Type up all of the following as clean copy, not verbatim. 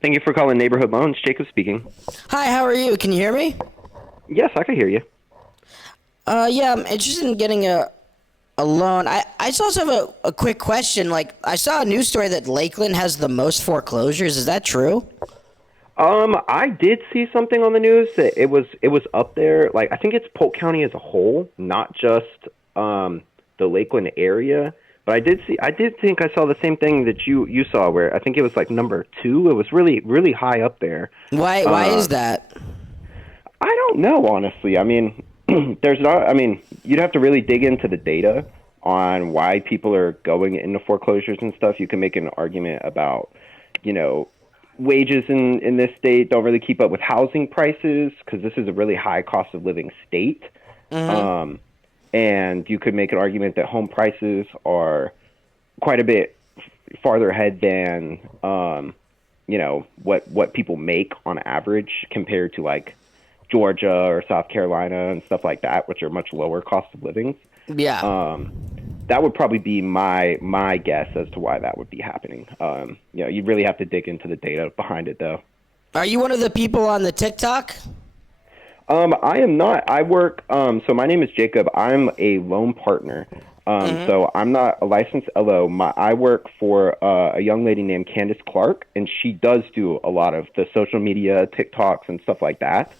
Thank you for calling Neighborhood Loans. Jacob speaking. Hi, how are you? Can you hear me? Yes, I can hear you. Yeah, I'm interested in getting a loan. I just also have a quick question. Like, I saw a news story that Lakeland has the most foreclosures. Is that true? I did see something on the news that it was up there. Like I think it's Polk County as a whole, not just the Lakeland area. But I did think I saw the same thing that you saw, where I think it was like number two. It was really high up there. Why is Um, that? I don't know, honestly. I mean, there's not. I mean, you'd have to really dig into the data on why people are going into foreclosures and stuff. You can make an argument about, you know, wages in this state don't really keep up with housing prices because this is a really high cost of living state. Mm-hmm. Um, and you could make an argument that home prices are quite a bit farther ahead than what people make on average compared to like Georgia or South Carolina and stuff like that, which are much lower cost of living. Yeah. Um, that would probably be my guess as to why that would be happening. You really have to dig into the data behind it, though. Are you one of the people on the TikTok? I am not. I work. So my name is Jacob. I'm a loan partner. Mm-hmm. So I'm not a licensed LO. I work for a young lady named Candace Clark, and she does do a lot of the social media, TikToks, and stuff like that.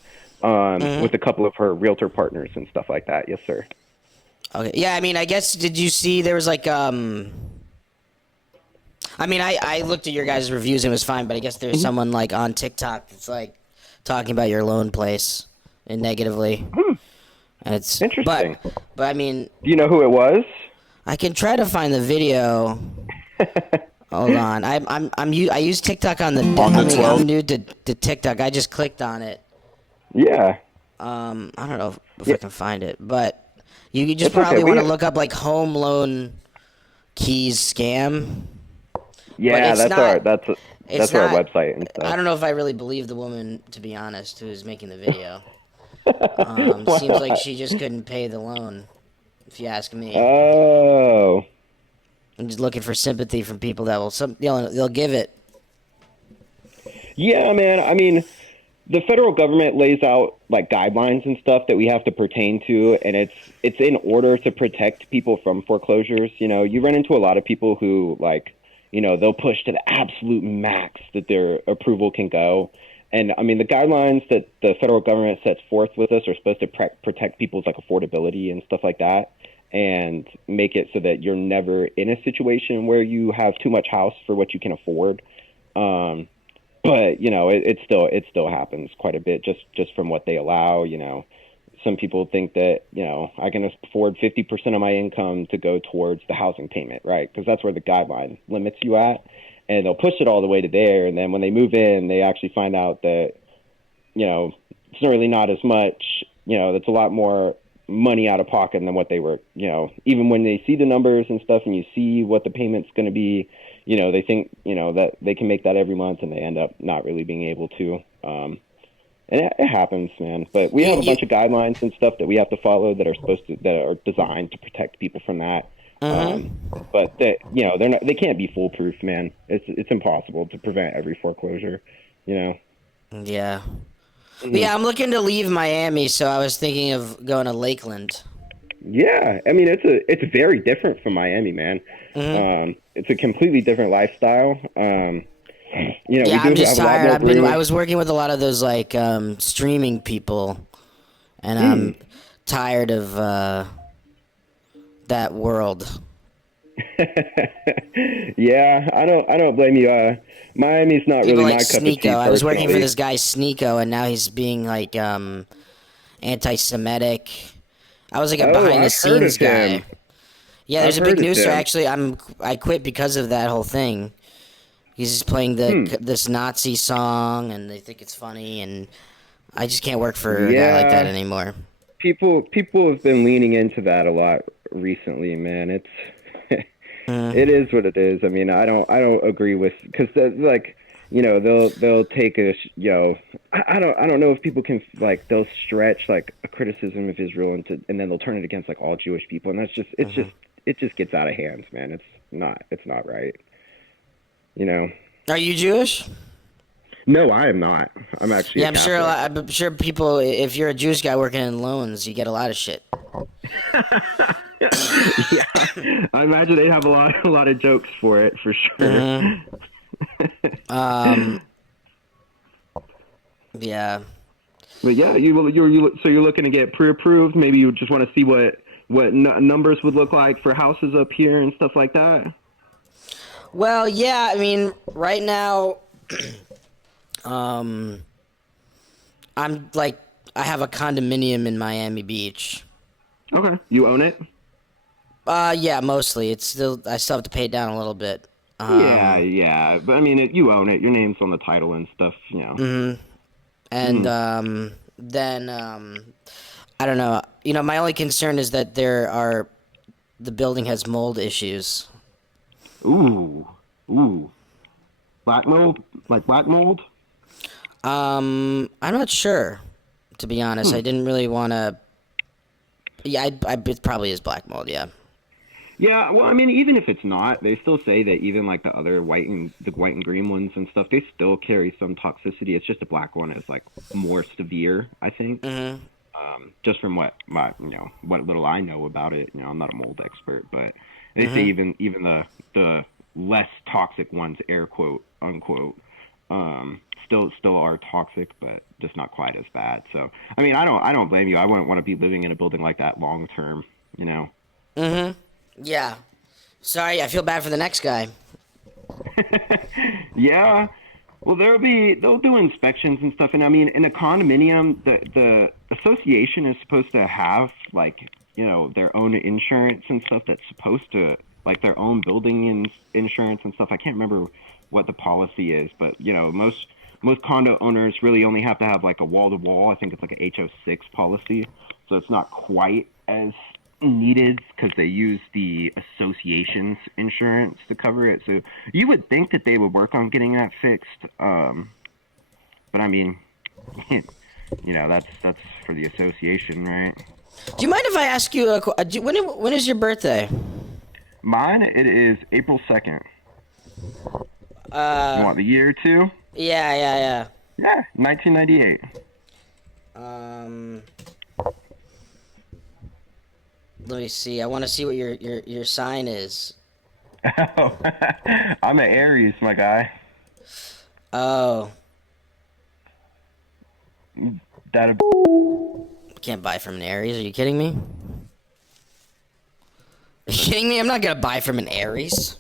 Mm-hmm. With a couple of her realtor partners and stuff like that. Yes, sir. Okay. Yeah, I mean, I guess, did you see there was like, I mean, I looked at your guys' reviews and it was fine, but I guess there's Mhm. someone like on TikTok that's like talking about your loan place and negatively. Hmm. And it's, Interesting. but I mean, Do you know who it was? I can try to find the video. Hold on. I use TikTok on the. On the I mean, 12th. I'm new to TikTok. I just clicked on it. Yeah. I don't know if Yeah. I can find it, but you just It's okay. probably want to look up like home loan keys scam. But Yeah, it's that's not. It's our not. website and I stuff. don't know if I really believe the woman, to be honest, who's making the video. Why Seems like not? she just couldn't pay the loan, if you ask me. Oh. I'm just looking for sympathy from people that will they'll give it. Yeah, man. I mean, the federal government lays out like guidelines and stuff that we have to pertain to, and it's in order to protect people from foreclosures. You run into a lot of people who like, they'll push to the absolute max that their approval can go. And I mean, the guidelines that the federal government sets forth with us are supposed to protect people's like affordability and stuff like that, and make it so that you're never in a situation where you have too much house for what you can afford. Um, but it still happens quite a bit just from what they allow. Some people think that I can afford 50% of my income to go towards the housing payment, right? Because that's where the guideline limits you at, and they'll push it all the way to there. And then when they move in, they actually find out that it's really not as much. That's a lot more money out of pocket than what they were. Even when they see the numbers and stuff, and you see what the payment's going to be, they think that they can make that every month, and they end up not really being able to. And it happens, man. But we have a bunch of guidelines and stuff that we have to follow that are designed to protect people from that. Mm-hmm. But they can't be foolproof, man. It's impossible to prevent every foreclosure. You know. Yeah. But Mhm. yeah, I'm looking to leave Miami, so I was thinking of going to Lakeland. Yeah, I mean it's very different from Miami, man. Mm-hmm. It's a completely different lifestyle. We Yeah, do I'm just have a lot tired. more I room. was working with a lot of those like streaming people, and Hmm. I'm tired of that world. Yeah, I don't blame you. Miami's not People really like my cup of Sneako. tea I was working for personally. this guy Sneako, and now he's being like anti-Semitic. I was like a Oh, behind the I've heard scenes of him. guy. Yeah, I've there's a big heard of news story. him. Actually, I quit because of that whole thing. He's just playing Hmm. this Nazi song, and they think it's funny, and I just can't work for a guy like that Yeah, anymore. people have been leaning into that a lot recently, man. It's it is what it is. I mean, I don't agree with because like they'll take I don't know if people can like they'll stretch like a criticism of Israel and then they'll turn it against like all Jewish people, and that's just Hmm. it just gets out of hands, man. It's not right. You know. Are you Jewish? No, I am not. I'm actually Yeah, a Catholic. I'm sure people. If you're a Jewish guy working in loans, you get a lot of shit. Yeah, I imagine they have a lot of jokes for it for sure. Um, yeah. But yeah, so you're looking to get pre-approved. Maybe you just want to see what numbers would look like for houses up here and stuff like that. Well, yeah. I mean, right now, um, I'm like, I have a condominium in Miami Beach. Okay, you own it. Yeah, mostly. I still have to pay it down a little bit. Yeah, yeah, but I mean, you own it. Your name's on the title and stuff. You know. And then I don't know. You know, my only concern is that the building has mold issues. Ooh, ooh, black mold, like black mold. I'm not sure, to be honest. I didn't really want to. Yeah, it probably is black mold. Yeah. Yeah, well, I mean, even if it's not, they still say that even like the other the white and green ones and stuff, they still carry some toxicity. It's just the black one is like more severe, I think. Just from what what little I know about it. You know, I'm not a mold expert, but they say even the less toxic ones, air quote unquote, still are toxic, but just not quite as bad. So, I mean, I don't blame you. I wouldn't want to be living in a building like that long term. You know. Yeah. Sorry, I feel bad for the next guy. Yeah. Well, they'll do inspections and stuff, and I mean, in a condominium, the association is supposed to have like their own insurance and stuff. That's supposed to like their own building insurance and stuff. I can't remember what the policy is, but most condo owners really only have to have like a wall to wall. I think it's like a HO6 policy, so it's not quite as needed because they use the association's insurance to cover it. So you would think that they would work on getting that fixed, but I mean, that's for the association, right? Do you mind if I ask you when is your birthday? Mine, it is April 2nd. You want the year too? Yeah. Yeah, 1998. Let me see. I want to see what your sign is. Oh, I'm an Aries, my guy. Oh. That. Can't buy from an Aries. Are you kidding me? Are you kidding me? I'm not gonna buy from an Aries.